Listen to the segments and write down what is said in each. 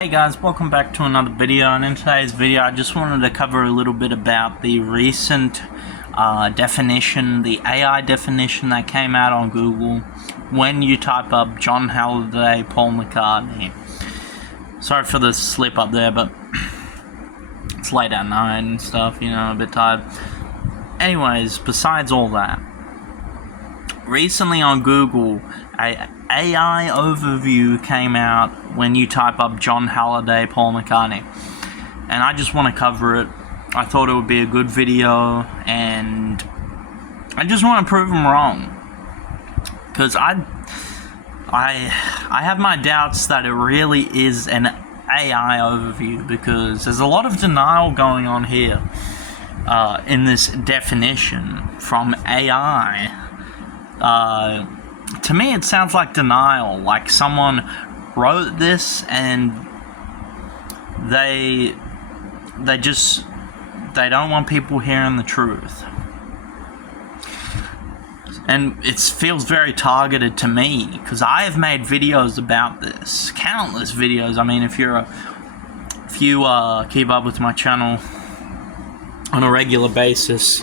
Hey guys, welcome back to another video, and in today's video I just wanted to cover a little bit about the recent definition, the AI definition that came out on Google when you type up John Halliday, Paul McCartney. Sorry for the slip up there, but it's late at night and stuff, you know, a bit tired. Anyways, besides all that, recently on Google, a AI overview came out when you type up John Halliday, Paul McCartney, and I just want to cover it. I thought it would be a good video, and I just want to prove them wrong, because I have my doubts that it really is an AI overview, because there's a lot of denial going on here in this definition from AI. To me, it sounds like denial, like someone wrote this and they don't want people hearing the truth. And it feels very targeted to me, because I have made videos about this, countless videos. I mean, if you keep up with my channel on a regular basis,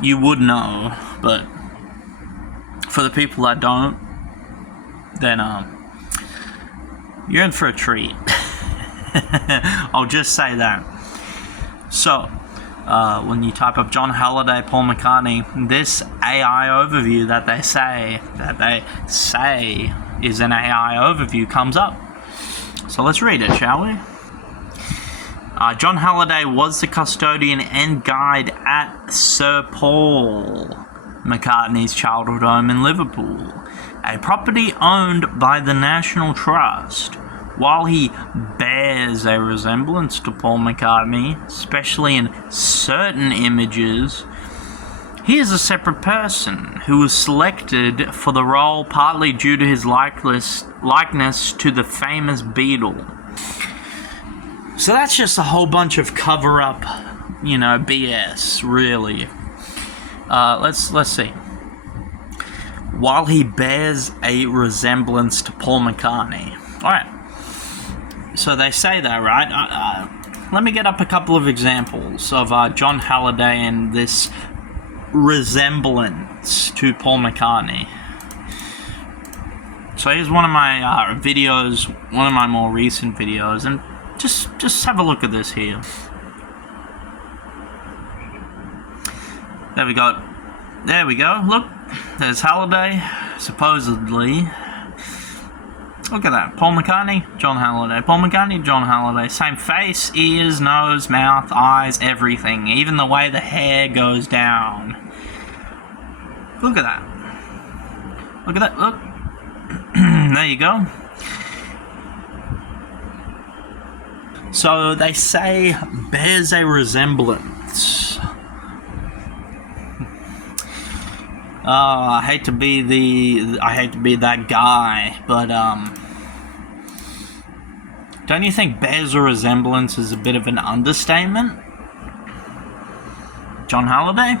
you would know, but for the people that don't, then you're in for a treat. I'll just say that. So, when you type up John Halliday, Paul McCartney, this AI overview that they say is an AI overview comes up. So let's read it, shall we? John Halliday was the custodian and guide at Sir Paul McCartney's childhood home in Liverpool, a property owned by the National Trust. While he bears a resemblance to Paul McCartney, especially in certain images, he is a separate person who was selected for the role partly due to his likeness to the famous Beatle. So that's just a whole bunch of cover-up, BS, really. Let's see. While he bears a resemblance to Paul McCartney. Alright. So they say that, right? Let me get up a couple of examples of John Halliday and this resemblance to Paul McCartney. So here's one of my videos, one of my more recent videos, and just have a look at this here. There we go. There we go. Look, there's Halliday, supposedly. Look at that. Paul McCartney, John Halliday. Paul McCartney, John Halliday. Same face, ears, nose, mouth, eyes, everything. Even the way the hair goes down. Look at that. Look at that. Look. There you go. So they say bears a resemblance. I hate to be that guy, but don't you think bears a resemblance is a bit of an understatement? John Halliday,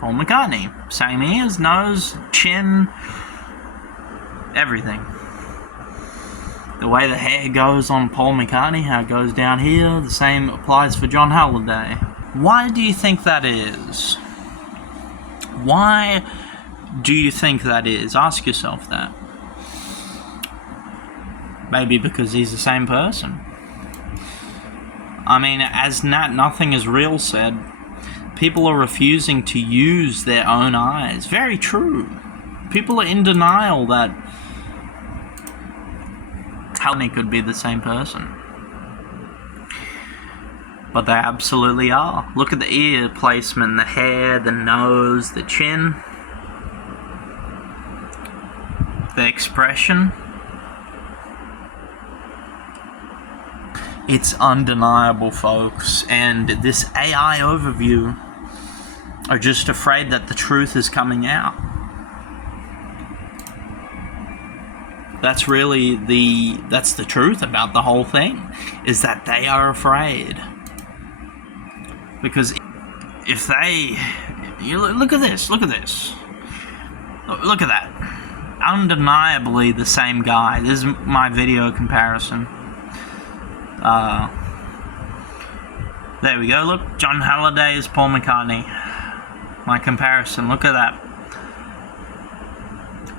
Paul McCartney, same ears, nose, chin, everything. The way the hair goes on Paul McCartney, how it goes down here, the same applies for John Halliday. Why do you think that is? Why do you think that is? Ask yourself that. Maybe because he's the same person. I mean, as Nat Nothing Is Real said, people are refusing to use their own eyes. Very true. People are in denial that Halliday could be the same person. But they absolutely are. Look at the ear placement, the hair, the nose, the chin, the expression. It's undeniable, folks. And this AI overview are just afraid that the truth is coming out. That's really that's the truth about the whole thing, is that they are afraid. Because if they... look at this, look at this. Look at that. Undeniably the same guy. This is my video comparison. There we go. Look, John Halliday is Paul McCartney. My comparison. Look at that.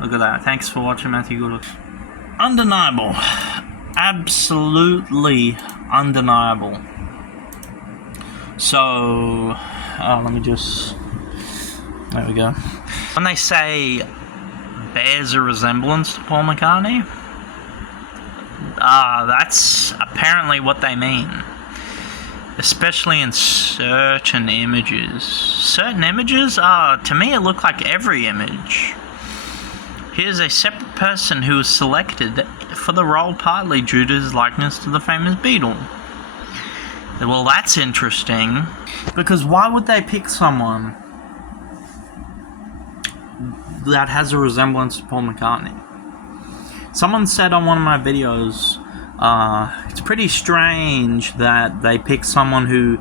Look at that. Thanks for watching, mathewgould06. Undeniable. Absolutely undeniable. So, let me just... There we go. When they say bears a resemblance to Paul McCartney, that's apparently what they mean. Especially in certain images. Certain images? To me it looked like every image. Here's a separate person who was selected for the role partly due to his likeness to the famous Beatle. Well, that's interesting. Because why would they pick someone that has a resemblance to Paul McCartney? Someone said on one of my videos, it's pretty strange that they pick someone who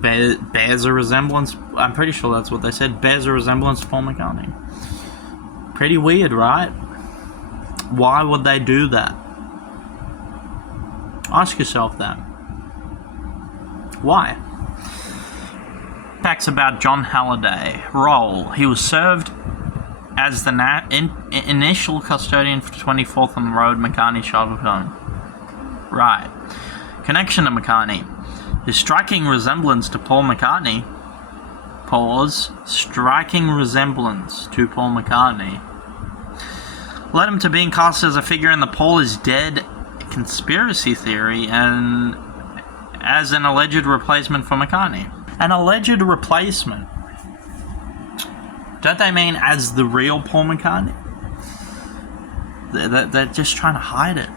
bears a resemblance. I'm pretty sure that's what they said. Bears a resemblance to Paul McCartney. Pretty weird, right? Why would they do that? Ask yourself that. Why? Facts about John Halliday. Role. He was served as the initial custodian for 24th on the road, McCartney's childhood home. Right. Connection to McCartney. His striking resemblance to Paul McCartney. Pause. Striking resemblance to Paul McCartney led him to being cast as a figure in the Paul is dead conspiracy theory and as an alleged replacement for McCartney. An alleged replacement. Don't they mean as the real Paul McCartney? They're just trying to hide it.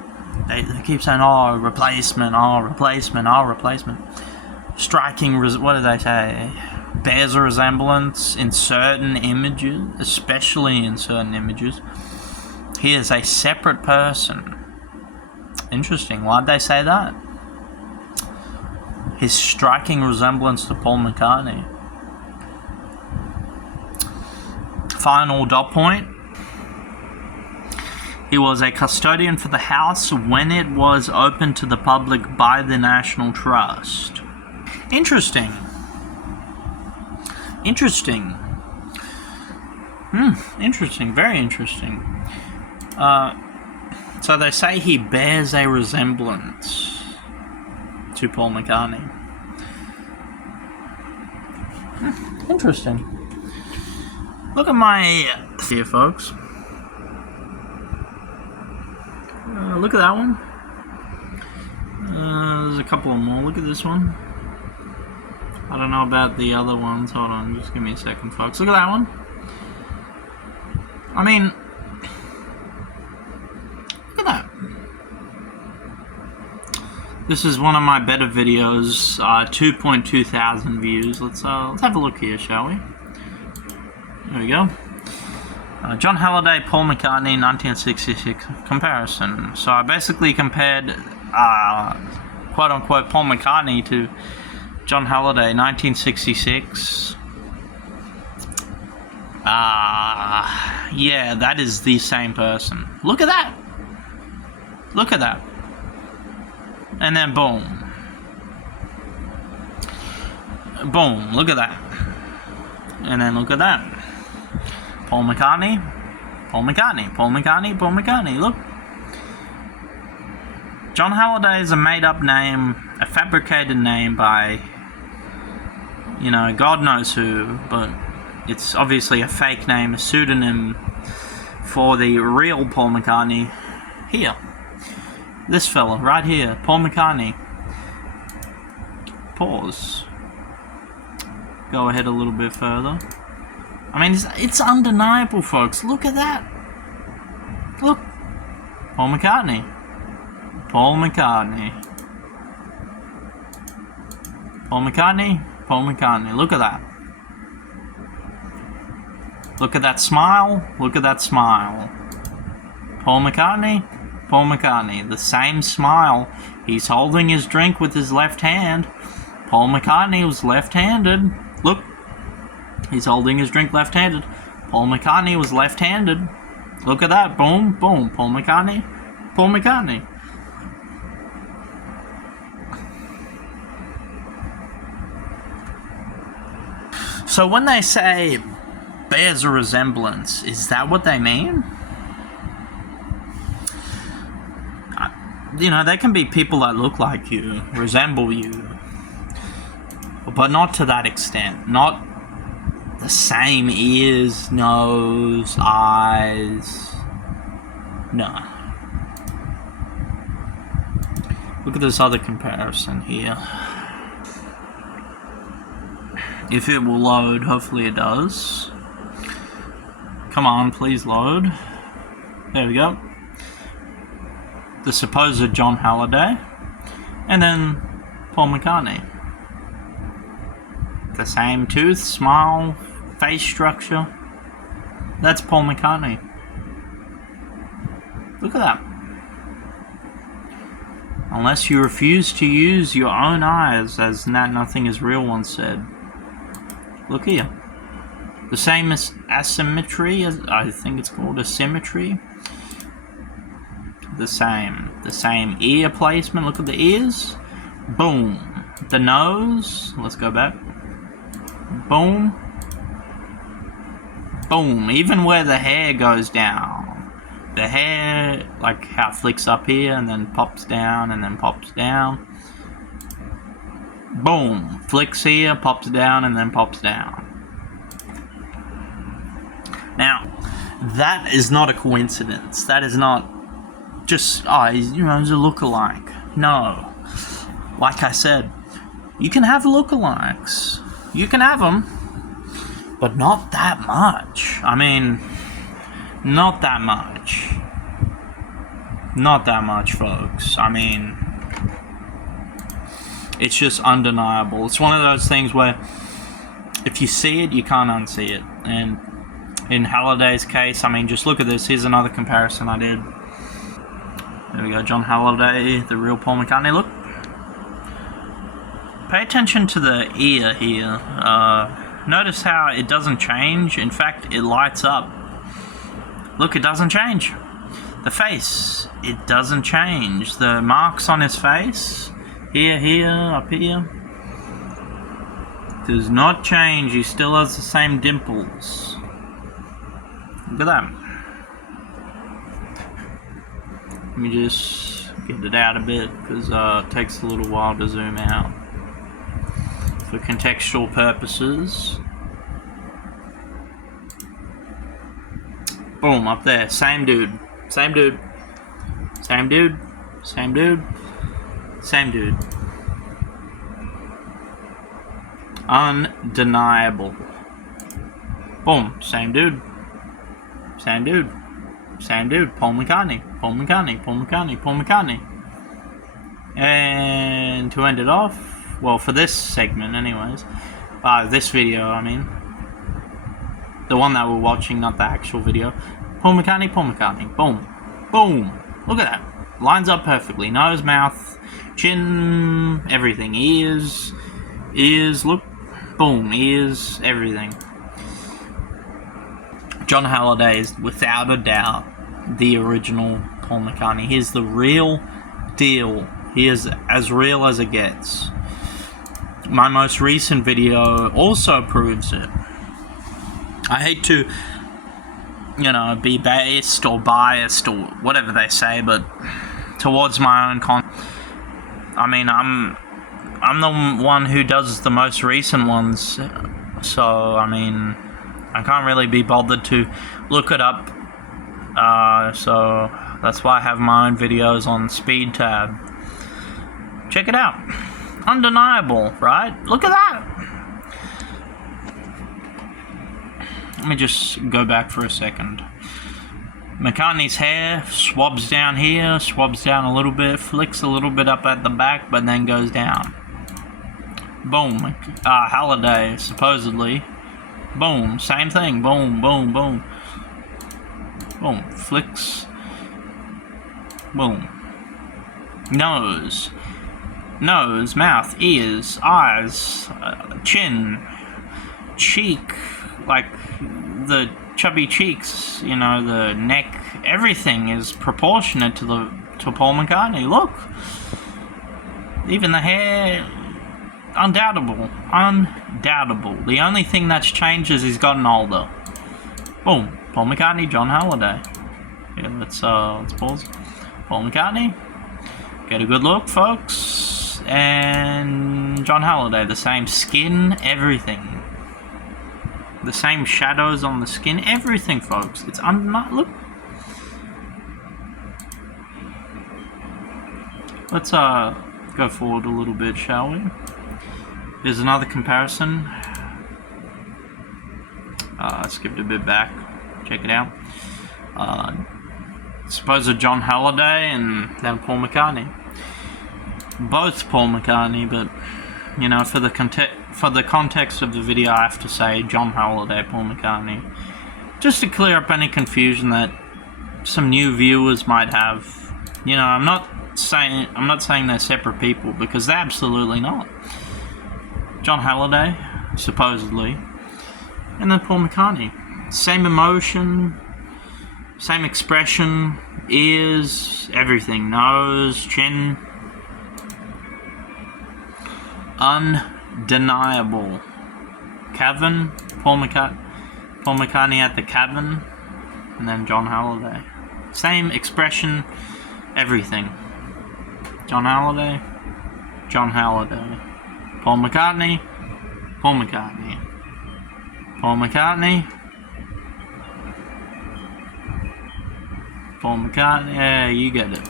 They keep saying, oh, replacement, oh, replacement, oh, replacement. Striking, what do they say? Bears a resemblance in certain images, especially in certain images. He is a separate person. Interesting. Why'd they say that? His striking resemblance to Paul McCartney. Final dot point. He was a custodian for the house when it was opened to the public by the National Trust. Interesting. Interesting. Interesting. Very interesting. So they say he bears a resemblance to Paul McCartney. Interesting. Look at my here, folks. Look at that one. There's a couple more. Look at this one. I don't know about the other ones. Hold on, just give me a second, folks. Look at that one. I mean, look at that. This is one of my better videos. 2.2 thousand views. Let's have a look here, shall we? There we go. John Halliday, Paul McCartney, 1966 comparison. So I basically compared, quote-unquote, Paul McCartney to John Halliday, 1966. Yeah, that is the same person. Look at that. Look at that. And then boom. Boom, look at that. And then look at that. Paul McCartney, Paul McCartney, Paul McCartney, Paul McCartney, look. John Halliday is a made-up name, a fabricated name by, you know, God knows who, but it's obviously a fake name, a pseudonym for the real Paul McCartney. Here. This fella, right here, Paul McCartney. Pause. Go ahead a little bit further. I mean, it's undeniable, folks. Look at that. Look. Paul McCartney. Paul McCartney. Paul McCartney. Paul McCartney. Look at that. Look at that smile. Look at that smile. Paul McCartney. Paul McCartney. The same smile. He's holding his drink with his left hand. Paul McCartney was left-handed. Look. He's holding his drink left-handed. Paul McCartney was left-handed. Look at that. Boom, boom. Paul McCartney. Paul McCartney. So when they say bears a resemblance, is that what they mean? You know, there can be people that look like you, resemble you, but not to that extent. Not the same ears, nose, eyes. No. Look at this other comparison here. If it will load, hopefully it does. Come on, please load. There we go. The supposed John Halliday, and then Paul McCartney. The same tooth, smile, face structure. That's Paul McCartney. Look at that. Unless you refuse to use your own eyes, as Nat Nothing Is Real once said. Look here. The same as asymmetry, as I think it's called asymmetry. The same ear placement. Look at the ears. Boom. The nose. Let's go back. Boom. Boom. Even where the hair goes down. The hair, like how it flicks up here and then pops down and then pops down. Boom. Flicks here, pops down and then pops down. Now, that is not a coincidence. That is not just, you know, he's a lookalike. No. Like I said, you can have lookalikes. You can have them, but not that much. I mean, not that much. Not that much, folks. I mean, it's just undeniable. It's one of those things where if you see it, you can't unsee it. And in Halliday's case, I mean, just look at this. Here's another comparison I did. There we go, John Halliday, the real Paul McCartney. Look. Pay attention to the ear here. Notice how it doesn't change. In fact, it lights up. Look, it doesn't change. The face, it doesn't change. The marks on his face, here, up here, does not change. He still has the same dimples. Look at that. Let me just get it out a bit because it takes a little while to zoom out. For contextual purposes. Boom, up there. Same dude. Same dude. Same dude. Same dude. Same dude. Undeniable. Boom, same dude. Same dude. Same dude. Paul McCartney. Paul McCartney. Paul McCartney. Paul McCartney. And to end it off, well, for this segment anyways, this video, I mean, the one that we're watching, not the actual video. Paul McCartney, Paul McCartney. Boom. Boom. Look at that. Lines up perfectly. Nose, mouth, chin, everything. Ears, look. Boom. Ears, everything. John Halliday is, without a doubt, the original Paul McCartney. He's the real deal. He is as real as it gets. My most recent video also proves it. I hate to, you know, be biased or whatever they say, but towards my own content. I mean, I'm the one who does the most recent ones, so I mean, I can't really be bothered to look it up. So that's why I have my own videos on speed tab. Check it out. Undeniable, right? Look at that. Let me just go back for a second. McCartney's hair swabs down here, swabs down a little bit, flicks a little bit up at the back, but then goes down. Boom. Halliday, supposedly. Boom. Same thing. Boom, boom, boom. Boom. Flicks. Boom. Nose, mouth, ears, eyes, chin, cheek, like the chubby cheeks, you know, the neck, everything is proportionate to the to Paul McCartney. Look, even the hair, undoubtable. The only thing that's changed is he's gotten older. Boom, Paul McCartney, John Halliday. Yeah, let's pause. Paul McCartney, get a good look, folks, and John Halliday, the same skin, everything, the same shadows on the skin, everything, folks. It's look. Let's go forward a little bit, shall we? Here's another comparison. Skipped a bit back. Check it out. Suppose a John Halliday and then Paul McCartney. Both Paul McCartney, but you know, for the context of the video, I have to say John Halliday, Paul McCartney, just to clear up any confusion that some new viewers might have. You know, I'm not saying they're separate people, because they're absolutely not. John Halliday, supposedly, and then Paul McCartney. Same emotion, same expression, ears, everything, nose, chin. Undeniable. Cavern, Paul McCartney at the Cavern, and then John Halliday. Same expression, everything. John Halliday, John Halliday. Paul McCartney, Paul McCartney. Paul McCartney, Paul McCartney, yeah, you get it.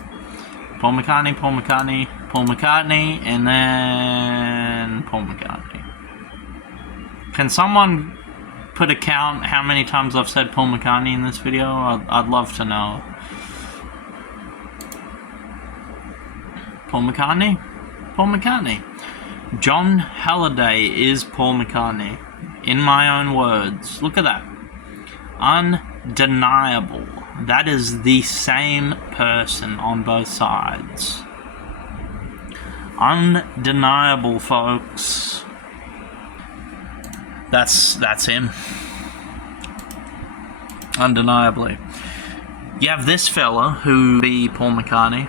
Paul McCartney, Paul McCartney, Paul McCartney, and then Paul McCartney. Can someone put a count how many times I've said Paul McCartney in this video? I'd love to know. Paul McCartney, Paul McCartney. John Halliday is Paul McCartney. In my own words. Look at that. Undeniable. That is the same person on both sides. Undeniable, folks. That's him. Undeniably. You have this fella who be Paul McCartney.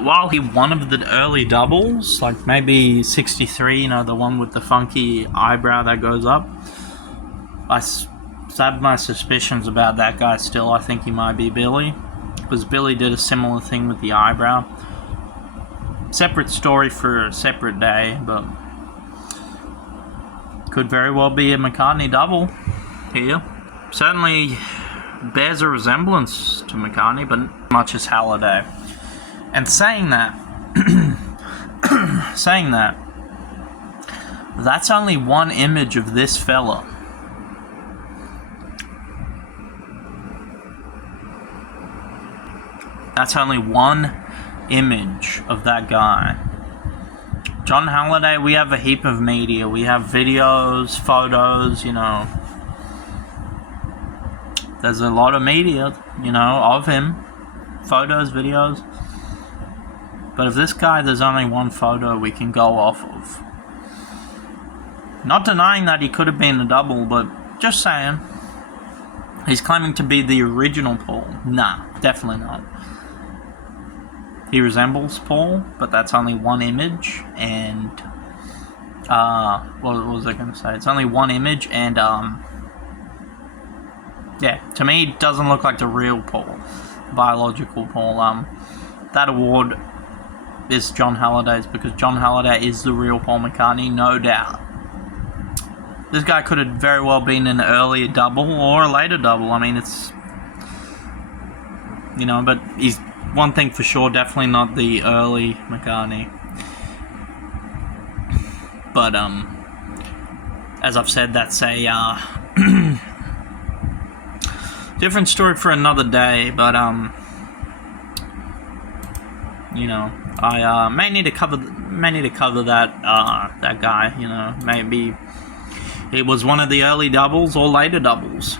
While he one of the early doubles, like maybe 63, you know, the one with the funky eyebrow that goes up, I have my suspicions about that guy still. I think he might be Billy, because Billy did a similar thing with the eyebrow. Separate story for a separate day, but could very well be a McCartney double here. Certainly bears a resemblance to McCartney, but not much as Halliday. And saying that, that's only one image of this fella. That's only one image of that guy. John Halliday, we have a heap of media. We have videos, photos, you know. There's a lot of media, you know, of him. Photos, videos. But of this guy, there's only one photo we can go off of. Not denying that he could have been a double, but just saying. He's claiming to be the original Paul. Nah, definitely not. He resembles Paul, but that's only one image, and what was I going to say? It's only one image, and yeah, to me, it doesn't look like the real Paul, biological Paul. That award is John Halliday's, because John Halliday is the real Paul McCartney, no doubt. This guy could have very well been an earlier double or a later double. I mean, it's, you know, but he's one thing for sure, definitely not the early McCartney. But as I've said, that's a different story for another day. But you know, I may need to cover that that guy. You know, maybe he was one of the early doubles or later doubles.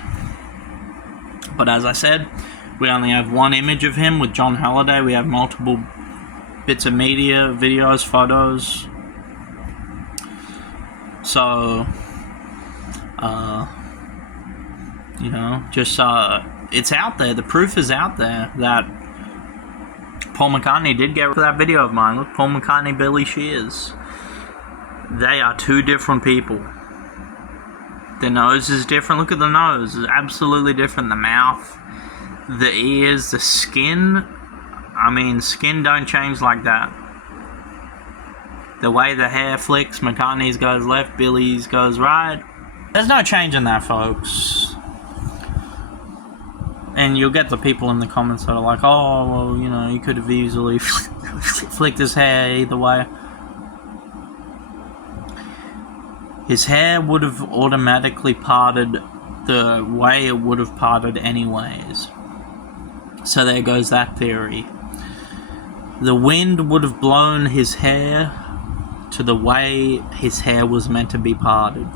But as I said, we only have one image of him with John Halliday. We have multiple bits of media, videos, photos. So, you know, just it's out there. The proof is out there that Paul McCartney did get that video of mine. Look, Paul McCartney, Billy Shears. They are two different people. The nose is different. Look at the nose. It's absolutely different. The mouth, the ears, the skin. I mean, skin don't change like that. The way the hair flicks, McCartney's goes left, Billy's goes right. There's no change in that, folks. And you'll get the people in the comments that are like, oh, well, you know, you could have easily flicked his hair either way. His hair would have automatically parted the way it would have parted anyways. So there goes that theory. The wind would have blown his hair to the way his hair was meant to be parted.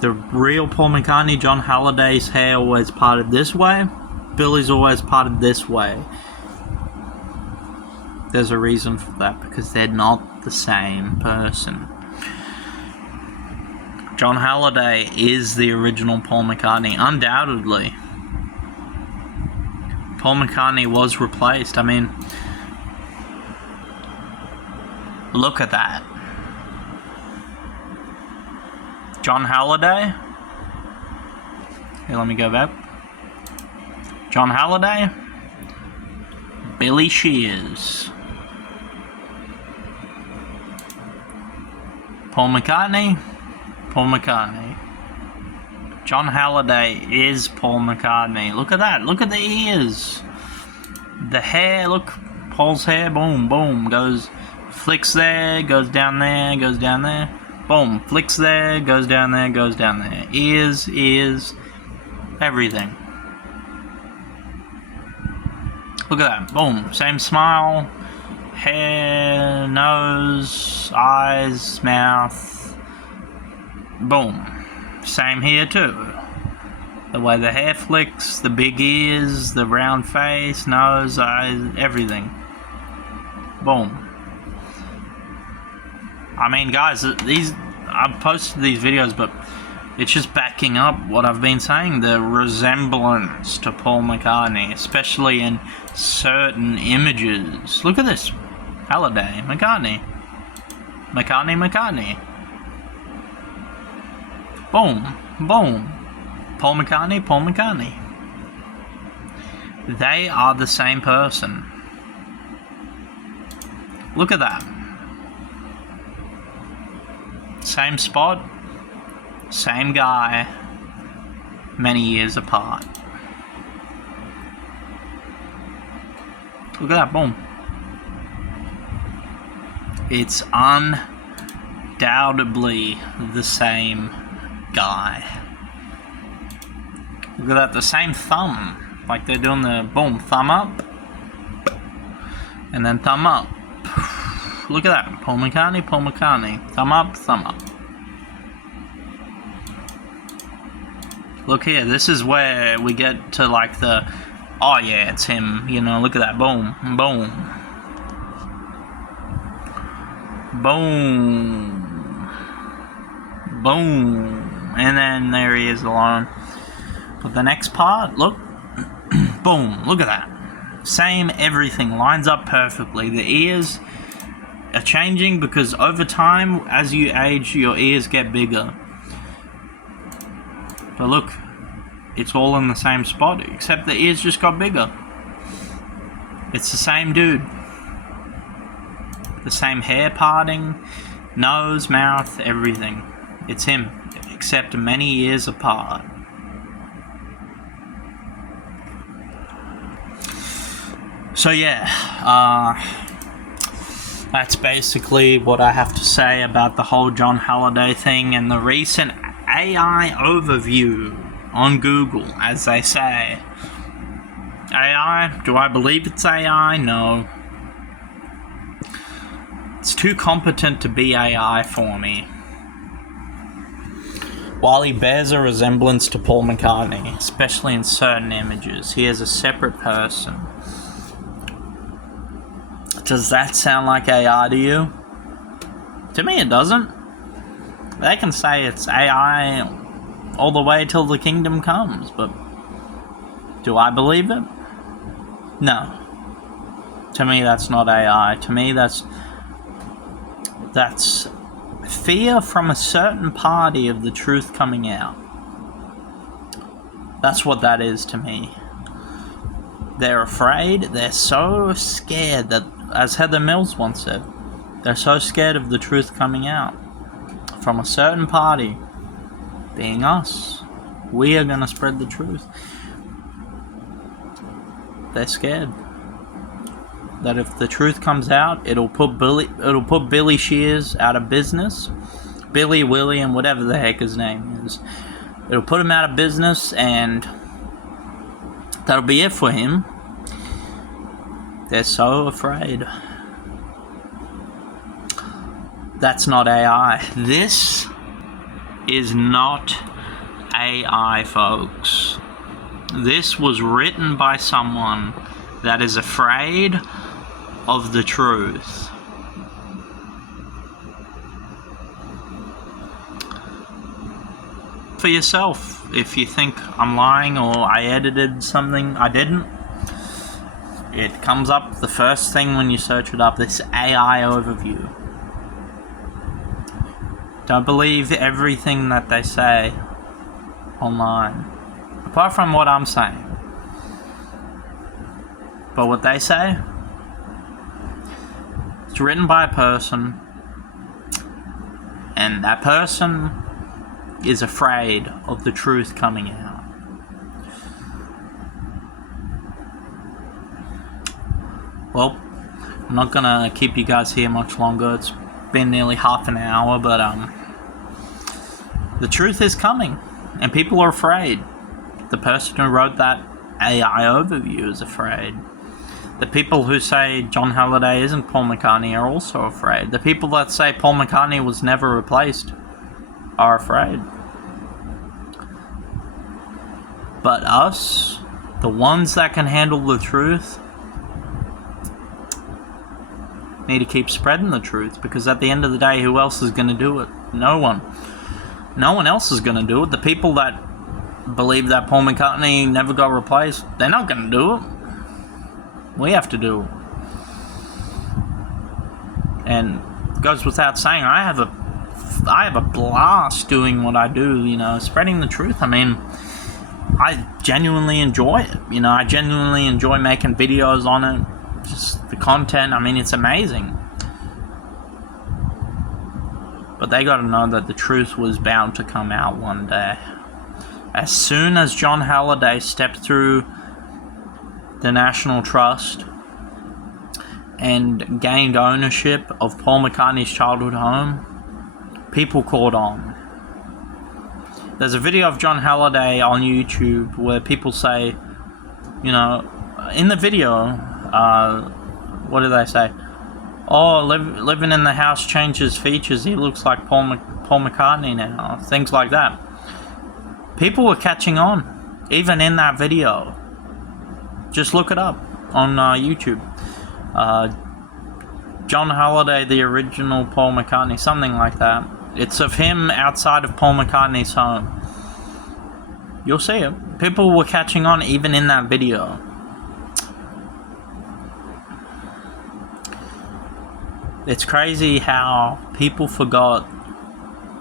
The real Paul McCartney, John Halliday's hair always parted this way. Billy's always parted this way. There's a reason for that, because they're not the same person. John Halliday is the original Paul McCartney, undoubtedly. Paul McCartney was replaced. I mean, look at that. John Halliday. Here, let me go back. John Halliday. Billy Shears. Paul McCartney. Paul McCartney. John Halliday is Paul McCartney. Look at that. Look at the ears. The hair. Look. Paul's hair. Boom, boom. Goes. Flicks there. Goes down there. Goes down there. Boom. Flicks there. Goes down there. Goes down there. Ears. Ears. Everything. Look at that. Boom. Same smile. Hair. Nose. Eyes. Mouth. Boom. Same here too. The way the hair flicks, the big ears, the round face, nose, eyes, everything. Boom. I mean, guys, I've posted these videos, but it's just backing up what I've been saying. The resemblance to Paul McCartney, especially in certain images. Look at this. Halliday, McCartney. McCartney, McCartney. Boom, boom. Paul McCartney, Paul McCartney. They are the same person. Look at that. Same spot, same guy, many years apart. Look at that, boom. It's undoubtedly the same guy. Look at that, the same thumb. Like they're doing the boom, thumb up, and then thumb up. Look at that, Paul McCartney, Paul McCartney. Thumb up, thumb up. Look here, this is where we get to like the, oh yeah, it's him, you know, look at that, boom, boom. Boom. Boom. And then there he is alone. But the next part, look. Boom. Look at that. Same everything. Lines up perfectly. The ears are changing because over time, as you age, your ears get bigger. But look. It's all in the same spot, except the ears just got bigger. It's the same dude. The same hair parting, nose, mouth, everything. It's him, except many years apart. So yeah, that's basically what I have to say about the whole John Halliday thing and the recent AI overview on Google, as they say. AI? Do I believe it's AI? No. It's too competent to be AI for me. While he bears a resemblance to Paul McCartney, especially in certain images, he is a separate person. Does that sound like AI to you? To me it doesn't. They can say it's AI all the way till the kingdom comes, but Do I believe it? No. To me, that's not AI. To me, that's fear from a certain party of the truth coming out. That's what that is to me. They're afraid. They're so scared that, as Heather Mills once said, they're so scared of the truth coming out from a certain party, being us. We are going to spread the truth. They're scared that if the truth comes out, it'll put Billy Shears out of business. Billy, William, whatever the heck his name is. It'll put him out of business, and that'll be it for him. They're so afraid. That's not AI. This is not AI, folks. This was written by someone that is afraid of the truth. For yourself, if you think I'm lying or I edited something I didn't, it comes up the first thing when you search it up, this AI overview. Don't believe everything that they say online, apart from what I'm saying. But what they say, it's written by a person, and that person is afraid of the truth coming out. Well, I'm not gonna keep you guys here much longer. It's been nearly half an hour, but the truth is coming, and people are afraid. The person who wrote that AI overview is afraid. The people who say John Halliday isn't Paul McCartney are also afraid. The people that say Paul McCartney was never replaced are afraid. But us, the ones that can handle the truth, need to keep spreading the truth, because at the end of the day, who else is going to do it? No one. No one else is going to do it. The people that believe that Paul McCartney never got replaced, they're not going to do it. We have to do it. And it goes without saying, I have a blast doing what I do, spreading the truth. I mean, I genuinely enjoy it. I genuinely enjoy making videos on it. Just the content, I mean, it's amazing. But they got to know that the truth was bound to come out one day. As soon as John Halliday stepped through the National Trust and gained ownership of Paul McCartney's childhood home, people caught on. There's a video of John Halliday on YouTube where people say, in the video, what do they say? Oh, living in the house changes features. He looks like Paul McCartney now. Things like that. People were catching on, even in that video. Just look it up on YouTube. John Halliday, the original Paul McCartney, something like that. It's of him outside of Paul McCartney's home. You'll see it. People were catching on even in that video. It's crazy how people forgot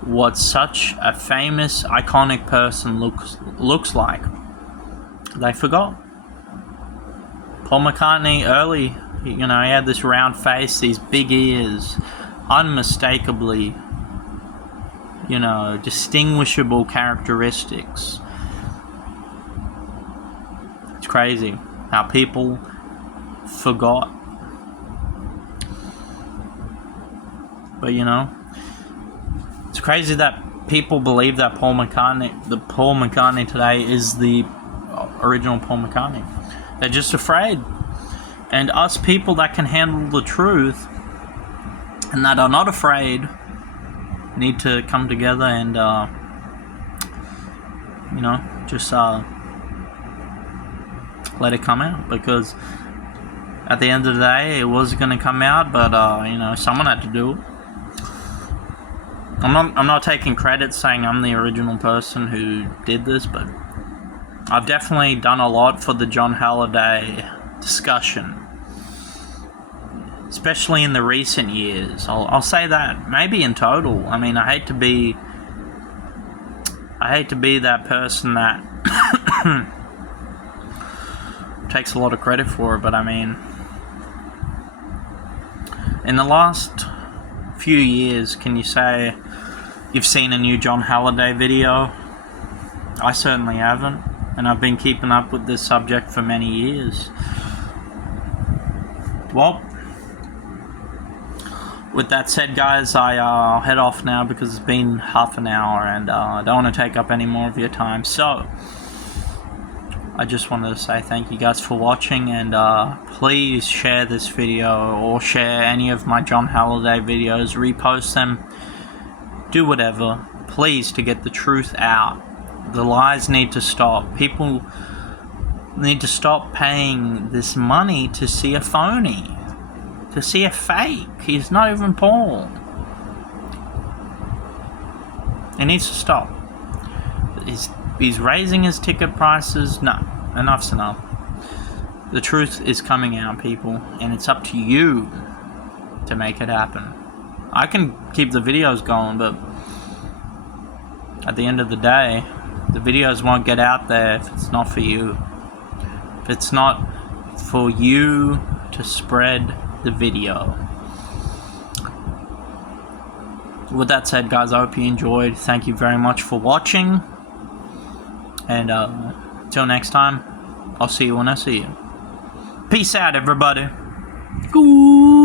what such a famous, iconic person looks like. They forgot. Paul McCartney early, he had this round face, these big ears, unmistakably, distinguishable characteristics. It's crazy how people forgot. But it's crazy that people believe that Paul McCartney today is the original Paul McCartney. They're just afraid. And us people that can handle the truth and that are not afraid need to come together and just let it come out, because at the end of the day it was going to come out, but someone had to do it. I'm not taking credit saying I'm the original person who did this, but I've definitely done a lot for the John Halliday discussion, especially in the recent years. I'll say that, maybe in total. I mean, I hate to be that person that takes a lot of credit for it, but I mean, in the last few years, can you say you've seen a new John Halliday video? I certainly haven't, and I've been keeping up with this subject for many years. Well, with that said, guys, I'll head off now because it's been half an hour and I don't want to take up any more of your time. So, I just wanted to say thank you guys for watching, and please share this video or share any of my John Halliday videos, repost them, do whatever, please, to get the truth out. The lies need to stop. People need to stop paying this money to see a phony, to see a fake. He's not even Paul. It needs to stop. He's raising his ticket prices. No, enough's enough. The truth is coming out, people, and it's up to you to make it happen. I can keep the videos going, but at the end of the day, the videos won't get out there if it's not for you. If it's not for you to spread the video. With that said, guys, I hope you enjoyed. Thank you very much for watching. And till next time, I'll see you when I see you. Peace out, everybody. Ooh.